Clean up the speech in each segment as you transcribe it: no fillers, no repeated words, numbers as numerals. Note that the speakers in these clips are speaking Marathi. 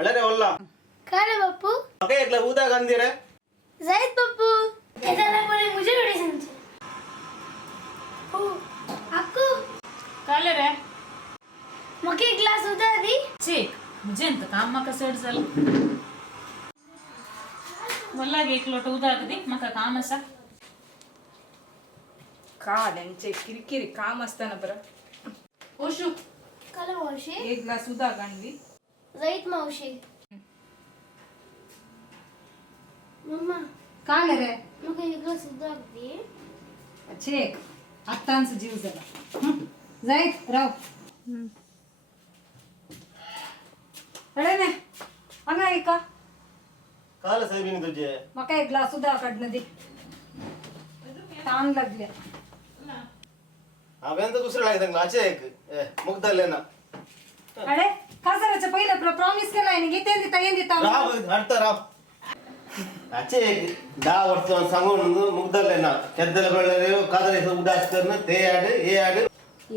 अरे रे वल्ला काय रे बापू ओके एकला उदाक आणली रे जाईत बापू येताना कोणी मुझे थोडी सांगते हो अक्कू काले रे मग एक ग्लास उदा दी चेक म्हणजे ಎಂತ काम मका सेट झालं मला एक लोट उदाक दी मका काम असा काड्यांचे किरकिरी काम असताना बरं ओशू काल मावशी एक ग्लास उदाक आणली जाईत मावशी मम्मा काले रे मग एक ग्लास उदा दी चेक आत्तांच जीव झाला जाईत राव अरे ने अंगा एका काल साहेबीने तुझे मका एक ग्लास सुद्धा काढणं दे ताण लागल्या हांवें तर दुसरं लागतं अचे एक मुग्धले ना अरे खासदाराच्या पहिलं प्रॉमिस केलाय नि घेते देता येईन देता राव हडता राव अचे एक 10 वर्ष सांगून मुग्धले ना केद्दले पडले कादरे उदास करणं ते आड हे आड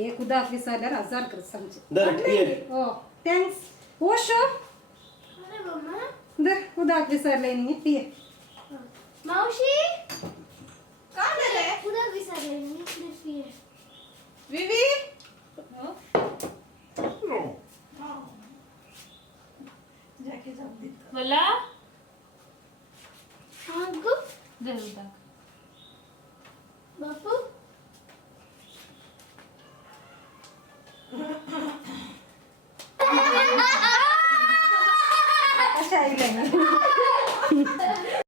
एक उदाक विसरल्यावर 1000 कर सांगचे दर ठीक हो थँक्स ओशो अरे मम्मा दर उदाक विसरले नि पिये मावशी काय झालंय उदा विसरले मी पिये विवी मला अक्कू दे उदाक बापू अशा आईला